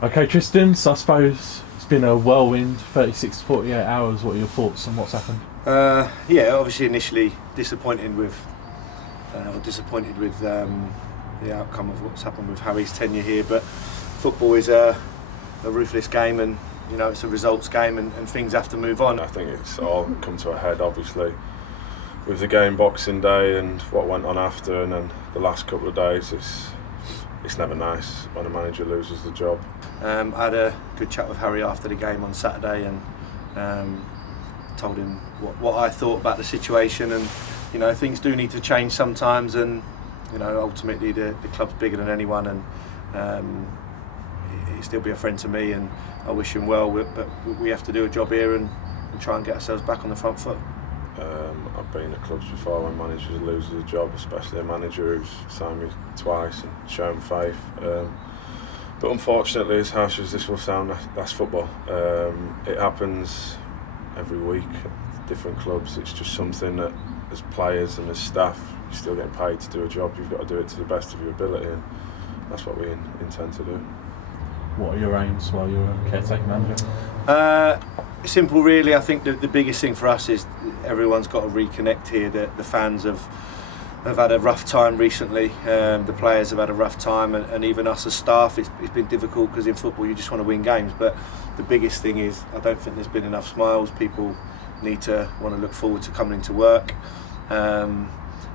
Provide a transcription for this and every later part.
Okay, Tristan, so I suppose it's been a whirlwind, 36 to 48 hours. What are your thoughts on what's happened? Yeah, obviously initially disappointed with the outcome of what's happened with Harry's tenure here, but football is a ruthless game, and it's a results game, and things have to move on. I think it's all come to a head, obviously, with the game Boxing Day and what went on after, and then the last couple of days. It's never nice when a manager loses the job. I had a good chat with Harry after the game on Saturday, and told him what I thought about the situation, and things do need to change sometimes, and ultimately the club's bigger than anyone, and he'll still be a friend to me, and I wish him well, but we have to do a job here and try and get ourselves back on the front foot. I've been at clubs before when managers lose a job, especially a manager who's signed me twice and shown faith. But unfortunately, as harsh as this will sound, that's football. It happens every week at different clubs. It's just something that, as players and as staff, you're still getting paid to do a job. You've got to do it to the best of your ability, and that's what we intend to do. What are your aims while you're a caretaker manager? Simple, really. I think the biggest thing for us is everyone's got to reconnect here. The fans have had a rough time recently. The players have had a rough time, and even us as staff, it's been difficult, because in football you just want to win games. But the biggest thing is, I don't think there's been enough smiles. People need to want to look forward to coming into work, and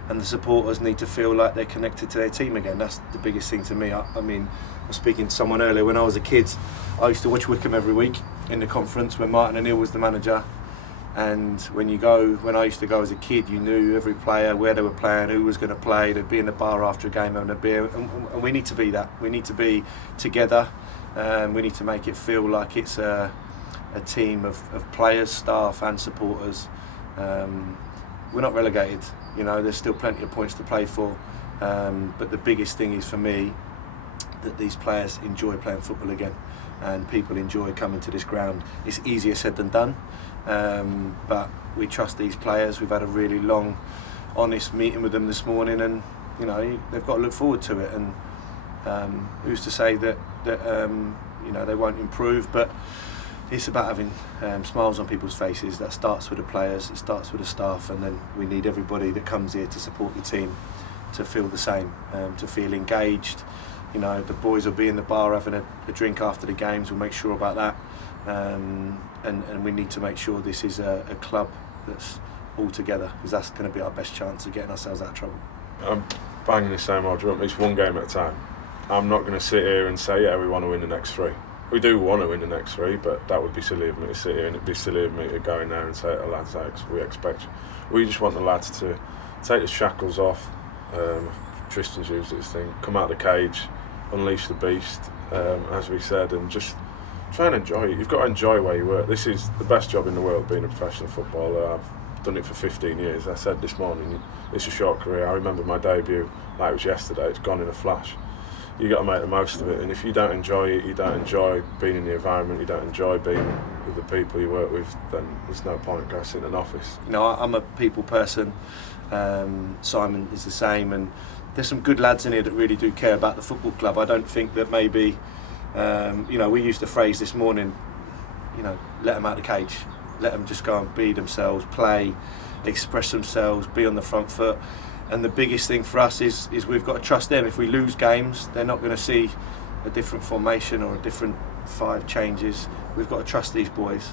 the supporters need to feel like they're connected to their team again. That's the biggest thing to me. I mean, I was speaking to someone earlier. When I was a kid, I used to watch Wickham every week in the conference when Martin O'Neill was the manager. And when I used to go as a kid, you knew every player, where they were playing, who was going to play. They'd be in the bar after a game having a beer, and we need to be that. We need to be together. We need to make it feel like it's a team of players, staff and supporters. We're not relegated, there's still plenty of points to play for. But the biggest thing is, for me, that these players enjoy playing football again, and people enjoy coming to this ground. It's easier said than done, but we trust these players. We've had a really long, honest meeting with them this morning, and they've got to look forward to it. And who's to say that they won't improve? But it's about having smiles on people's faces. That starts with the players, it starts with the staff, and then we need everybody that comes here to support the team to feel the same, to feel engaged. The boys will be in the bar having a drink after the games. We'll make sure about that, and we need to make sure this is a club that's all together, because that's going to be our best chance of getting ourselves out of trouble. I'm banging the same old drum. It's one game at a time. I'm not going to sit here and say, yeah, we want to win the next three. We do want to win the next three, but that would be silly of me to sit here, and it'd be silly of me to go in there and say, lads, we just want the lads to take the shackles off. Tristan's used this thing, come out of the cage, unleash the beast, as we said, and just try and enjoy it. You've got to enjoy where you work. This is the best job in the world, being a professional footballer. I've done it for 15 years. I said this morning, it's a short career. I remember my debut like it was yesterday. It's gone in a flash. You got to make the most of it, and if you don't enjoy it, you don't enjoy being in the environment, you don't enjoy being with the people you work with, then there's no point going to sit in an office. I'm a people person. Simon is the same, and there's some good lads in here that really do care about the football club. I don't think that maybe, we used the phrase this morning, let them out of the cage, let them just go and be themselves, play, express themselves, be on the front foot. And the biggest thing for us is we've got to trust them. If we lose games, they're not going to see a different formation or a different 5 changes. We've got to trust these boys,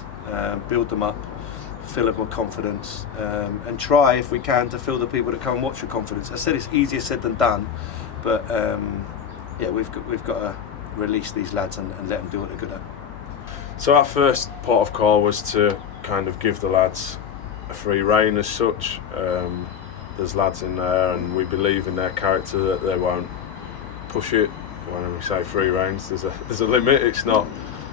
build them up, fill them with confidence, and try, if we can, to fill the people that come and watch with confidence. I said it's easier said than done, but we've got to release these lads and let them do what they're good at. So our first port of call was to kind of give the lads a free rein as such. There's lads in there, and we believe in their character that they won't push it. When we say free reins, there's a limit. It's not.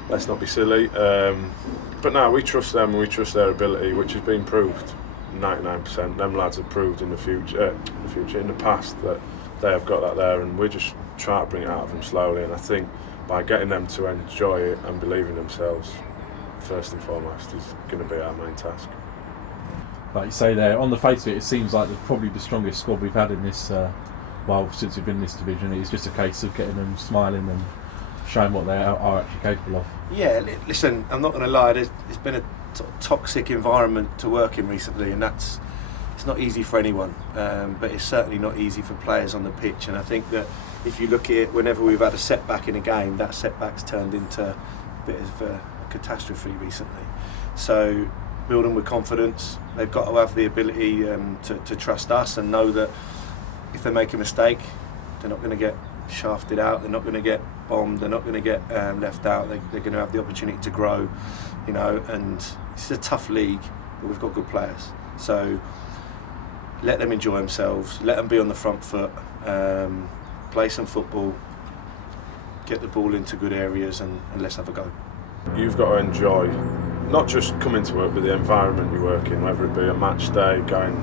Let's not be silly. But no, we trust them and we trust their ability, which has been proved 99%. Them lads have proved in the past, that they have got that there, and we're just trying to bring it out of them slowly. And I think by getting them to enjoy it and believe in themselves, first and foremost, is going to be our main task. Like you say there, on the face of it, it seems like probably the strongest squad we've had in this, since we've been in this division. It's just a case of getting them smiling and showing what they are actually capable of. Yeah, listen, I'm not going to lie, there's been a sort of toxic environment to work in recently, and it's not easy for anyone, but it's certainly not easy for players on the pitch. And I think that if you look at it, whenever we've had a setback in a game, that setback's turned into a bit of a catastrophe recently. So build them with confidence. They've got to have the ability to trust us and know that if they make a mistake, they're not going to get shafted out, they're not going to get bombed, they're not going to get left out, they're going to have the opportunity to grow, you know. And it's a tough league, but we've got good players. So let them enjoy themselves, let them be on the front foot, play some football, get the ball into good areas, and let's have a go. You've got to enjoy not just coming to work, but the environment you work in, whether it be a match day, playing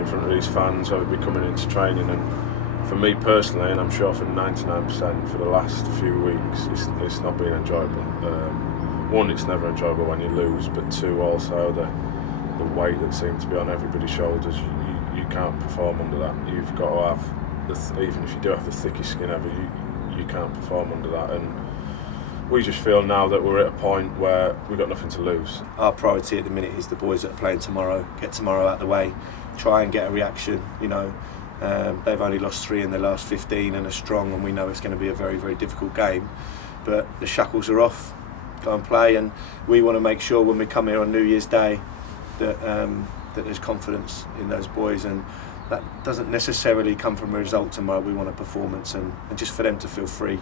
in front of these fans, whether it be coming into training. And for me personally, and I'm sure for 99% for the last few weeks, it's not been enjoyable. One, it's never enjoyable when you lose, but two, also the weight that seems to be on everybody's shoulders. You can't perform under that. You've got to have, even if you do have the thickest skin ever, you can't perform under that. And we just feel now that we're at a point where we've got nothing to lose. Our priority at the minute is the boys that are playing tomorrow. Get tomorrow out of the way, try and get a reaction, you know. They've only lost 3 in their last 15 and are strong, and we know it's going to be a very, very difficult game. But the shackles are off, go and play, and we want to make sure when we come here on New Year's Day that there's confidence in those boys, and that doesn't necessarily come from a result tomorrow. We want a performance, and just for them to feel free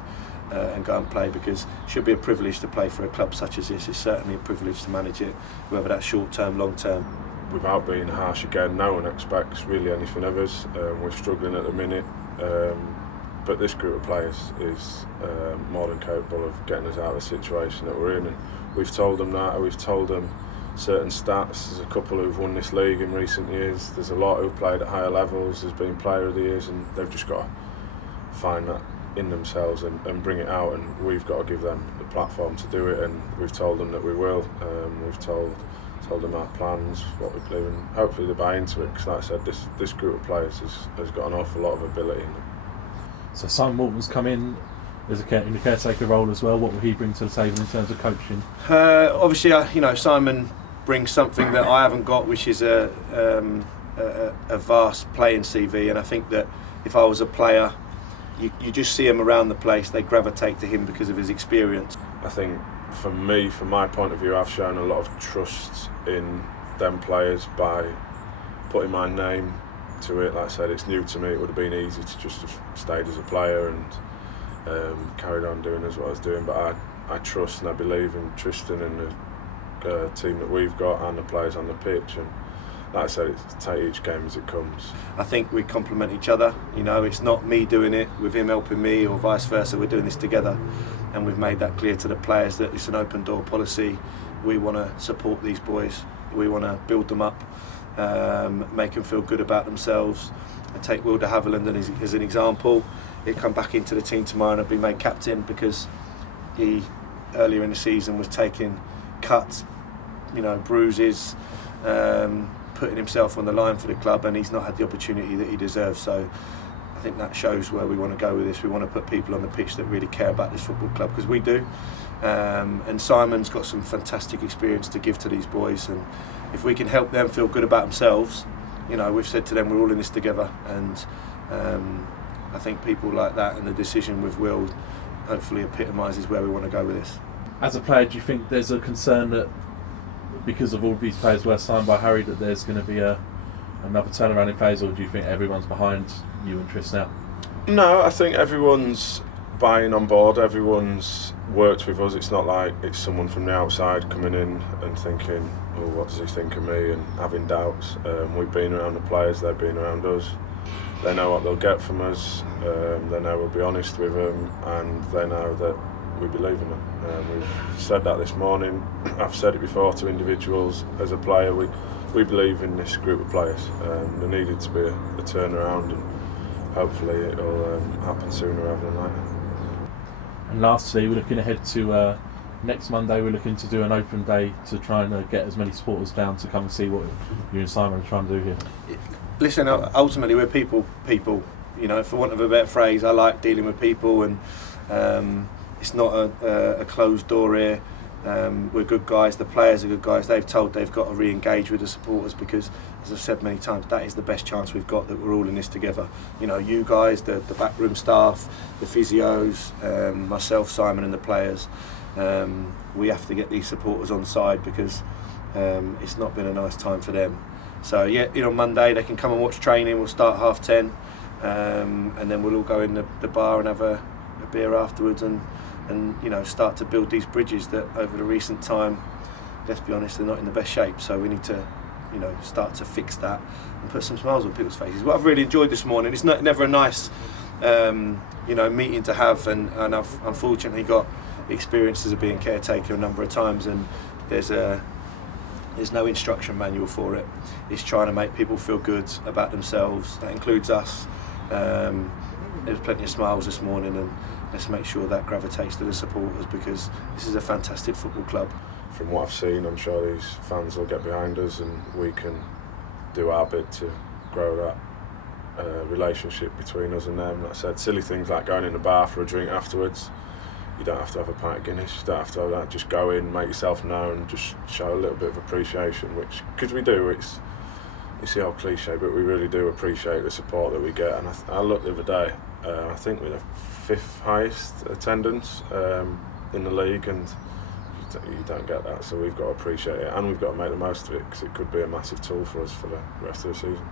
and go and play, because it should be a privilege to play for a club such as this. It's certainly a privilege to manage it, whether that's short term, long term. Without being harsh again, no one expects really anything of us. We're struggling at the minute, but this group of players is more than capable of getting us out of the situation that we're in, and we've told them that. We've told them certain stats. There's a couple who've won this league in recent years. There's a lot who've played at higher levels. There's been player of the years, and they've just got to find that in themselves and bring it out, and we've got to give them the platform to do it, and we've told them that we will. We've told them our plans, what we believe in. Hopefully they buy into it, because like I said, this group of players has got an awful lot of ability in them. So Simon Walton's come in as in the caretaker role as well. What will he bring to the table in terms of coaching? Obviously, you know, Simon brings something that I haven't got, which is a vast playing CV, and I think that if I was a player, you just see him around the place, they gravitate to him because of his experience. I think for me, from my point of view, I've shown a lot of trust in them players by putting my name to it. Like I said, it's new to me. It would have been easy to just have stayed as a player and carried on doing as what I was doing, but I trust and I believe in Tristan and the team that we've got and the players on the pitch, and like I said, it's take each game as it comes. I think we complement each other. You know, it's not me doing it with him helping me or vice versa. We're doing this together, and we've made that clear to the players that it's an open door policy. We want to support these boys. We want to build them up, make them feel good about themselves. I take Will de Havilland as an example. He'll come back into the team tomorrow and be made captain because he earlier in the season was taking cuts, you know, bruises, putting himself on the line for the club, and he's not had the opportunity that he deserves. So I think that shows where we want to go with this. We want to put people on the pitch that really care about this football club, because we do. And Simon's got some fantastic experience to give to these boys, and if we can help them feel good about themselves, you know, we've said to them we're all in this together, and I think people like that, and the decision with Will hopefully epitomises where we want to go with this. As a player, do you think there's a concern that because of all these players were signed by Harry that there's going to be another turnaround in players, or do you think everyone's behind you and Tristan now? No, I think everyone's buying on board, everyone's worked with us. It's not like it's someone from the outside coming in and thinking, oh, what does he think of me, and having doubts. We've been around the players, they've been around us. They know what they'll get from us, they know we'll be honest with them, and they know that we believe in them. We've said that this morning. I've said it before to individuals. As a player, we believe in this group of players. There needed to be a turnaround, and hopefully it'll happen sooner rather than later. And lastly, we're looking ahead to next Monday. We're looking to do an open day to try and get as many supporters down to come and see what you and Simon are trying to do here. Listen, ultimately we're people. You know, for want of a better phrase, I like dealing with people, and it's not a closed door here. We're good guys, the players are good guys. They've told they've got to re-engage with the supporters because, as I've said many times, that is the best chance we've got, that we're all in this together. You know, you guys, the backroom staff, the physios, myself, Simon and the players, we have to get these supporters on side because it's not been a nice time for them. So yeah, you know, Monday they can come and watch training. We'll start 10:30, and then we'll all go in the bar and have a beer afterwards and you know, start to build these bridges that over the recent time, let's be honest, they're not in the best shape. So we need to, you know, start to fix that and put some smiles on people's faces. What I've really enjoyed this morning, it's never a nice you know, meeting to have, and I've unfortunately got experiences of being caretaker a number of times, and there's no instruction manual for it. It's trying to make people feel good about themselves. That includes us. There's plenty of smiles this morning, and let's make sure that gravitates to the supporters because this is a fantastic football club. From what I've seen, I'm sure these fans will get behind us and we can do our bit to grow that relationship between us and them. Like I said, silly things like going in the bar for a drink afterwards. You don't have to have a pint of Guinness, you don't have to have that. Just go in, make yourself known, just show a little bit of appreciation, which, because we do, it's the old cliche, but we really do appreciate the support that we get. And I looked the other day, I think we're the 5th highest attendance in the league, and you don't get that, so we've got to appreciate it, and we've got to make the most of it because it could be a massive tool for us for the rest of the season.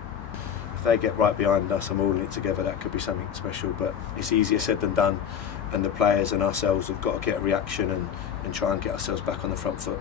If they get right behind us and we're all in it together, that could be something special, but it's easier said than done, and the players and ourselves have got to get a reaction and try and get ourselves back on the front foot.